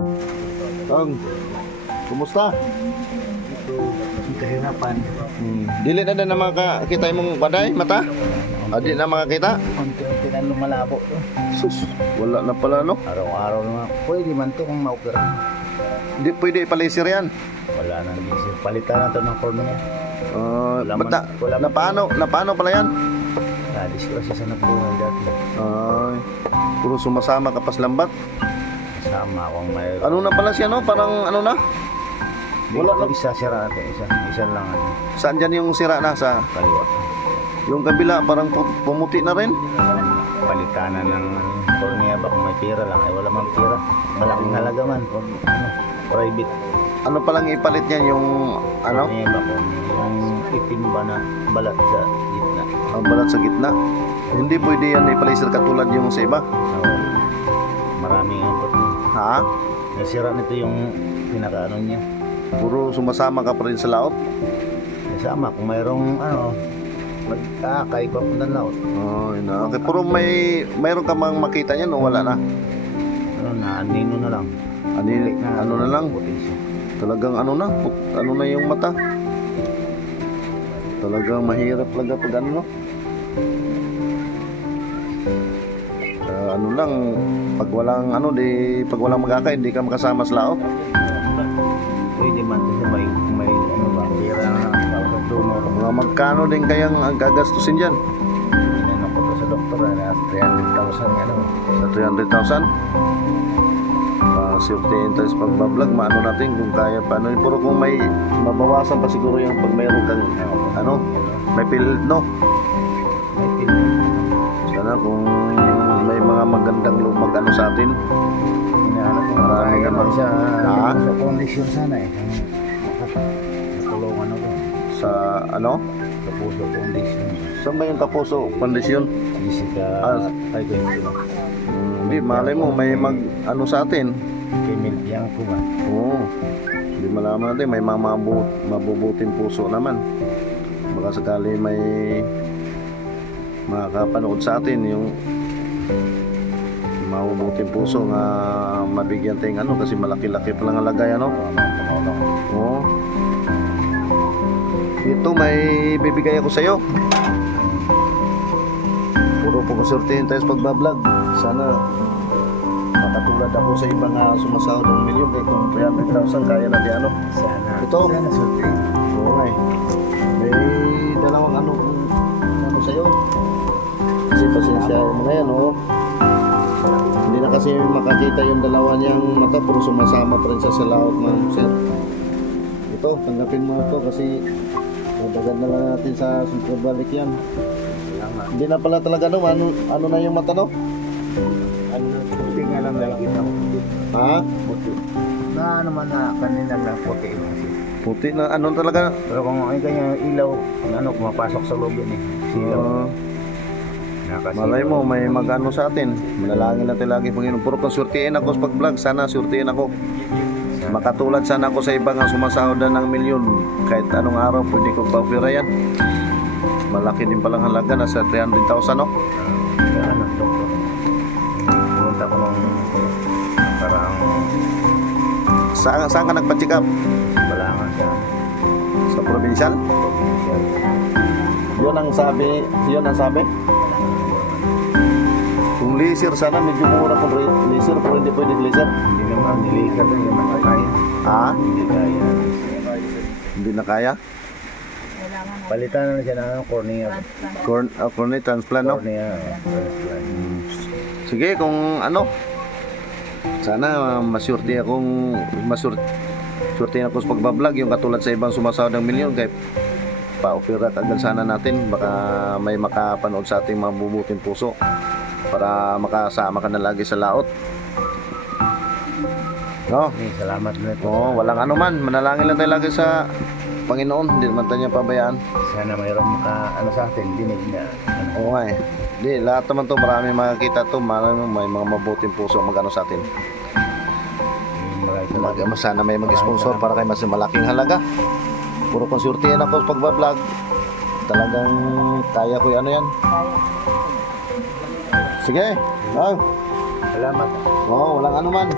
Tong, kumusta? Kahirapan. Dili na makakita mong baday, mata? Di na makakita? Unti-unti na lumalabo to. Sus, wala na pala no? Araw-araw na. Pwede man to kung maupira. Di pwede ipalisir yan. Wala nang isip. Palitan na to ng cornea. Wala man- Bata, wala man- na paano pala yan? Disgrasya sa nabuhay dati. Ay, puro sumasama kapas lambat. Kasama akong may... Ano na pala siya no? Parang ano na? Wala wala na. Isa sira natin. Isa lang ano. Saan dyan yung sira na? Sa Kaliwa. yung kabila parang pumuti na rin. Palitan na ng cornea ba kung may pira lang. Ay wala mang pira. Malaking halaga man. Kung ano, private. Ano palang ipalit niyan yung ano? Cornea ba kung yung itim ba na balat sa gitna. Ang balat sa gitna. Hindi pwede yan ipalisir katulad yung sa iba. Oo. Maraming ang Ha? nasira nito yung pinakaano niya. Puro sumasama ka pa rin sa laot. Kasama kung mayroong ano magkakay pa po ng laot. Oh, ina. Okay, puro mayroon ka mang makita niyan o wala na? Ano na, anino na lang. Ano na lang? Puti siya. Talagang ano na yung mata. Talagang mahirap talaga pag ano no. Ano lang pag walang magkakay hindi ka makasama sa laot. Pwede man kasi may ano ba, pira na sa tumor. Mga magkano din kayang ang gagastusin diyan? Inano ko to sa doktor na 300,000 ano. Sa 300,000? Safety interest pagbablog, maano natin kung kaya pa ano. Pero kung may mabawasan pa siguro yung pag mayroon kang ano, may PhilHealth no. May pil. Sana kung may mga magandang lumag ano sa atin. Inaano ko Marami kaya naman. sa Ha? sa kondisyon sana eh. Natulungan ako Sa ano? sa puso kondisyon. Saan ba yung Kapuso kondisyon? Jessica, ay ko yun. Hindi, malay mo may mag ano sa atin. Kay Milpiang ko ba? Oo. Hindi malaman natin may mga mabubuting puso naman. Baka sakali may makakapanood sa atin yung mabubuting puso nga mabigyan tayong ano kasi malaki-laki pa lang ang lagay ano. Oo. Ito may bibigay ako sa iyo. Puro po konsortihin tayo sa pagbablog. Sana makatulad ako sa ibang sumasahod ng milyon kaya kung 300,000 kaya na di ano. Sana. Ito. Sana sulti. Oo nga eh. May dalawang ano sa iyo. Kasi pasensya mo na yan oh. Hindi na kasi makakita yung dalawa niyang mata puro sumasama pa rin sa laot ng sir. Ito, tanggapin mo ito kasi dagdag na lang natin sa susunod balik yan. Salamat. Hindi na pala talaga no, ano na yung mata no? Ano, puti nga lang nakikita ko. Ha? Puti. Na naman na kanina lang puti lang siya. Puti na ano talaga? Pero kung ay kanya ilaw, ano, pumapasok sa loob yun eh. Silaw. Malay mo may mag-ano sa atin. Manalangin natin lagi Panginoon. Puro kang surtiin ako sa pag-vlog. Sana surtiin ako. Makatulad sana ako sa ibang sumasahod na ng milyon. Kahit anong araw pwede ko pa-opera yan. Malaki din palang halaga. Nasa 300,000 no? Ano, doktor. Pumunta ko nung parang Saan ka nagpa-check up? balangan sa Sa provincial? provincial. Yun ang sabi. Kung laser sana medyo mura kung laser pero hindi pwede laser. Hindi naman, nilikat na yung kaya. Ha? Hindi kaya. Hindi na kaya? Palitan na siya ng cornea. Cornea transplant no? Cornea. Transplant. Sige kung ano. Sana masurti ako sa pagbablog yung katulad sa ibang sumasahod ng milyon kay pa-opera agad sana natin baka may makapanood sa ating mabubuting puso para makasama ka na lagi sa laot. No? Salamat na ito. Oo, walang ano man. Manalangin lang tayo lagi sa Panginoon. Hindi naman tayo niya pabayaan. Sana mayroong ano sa atin, dinig na. Oo nga eh. Di, lahat naman to marami makakita to. May mga mabuting puso magano sa atin. Sana may mag-sponsor para kay mas malaking halaga. Puro konsultihan ako sa pagbablog. Talagang kaya ko ano yan. Sige. Salamat. Oo, walang ano man.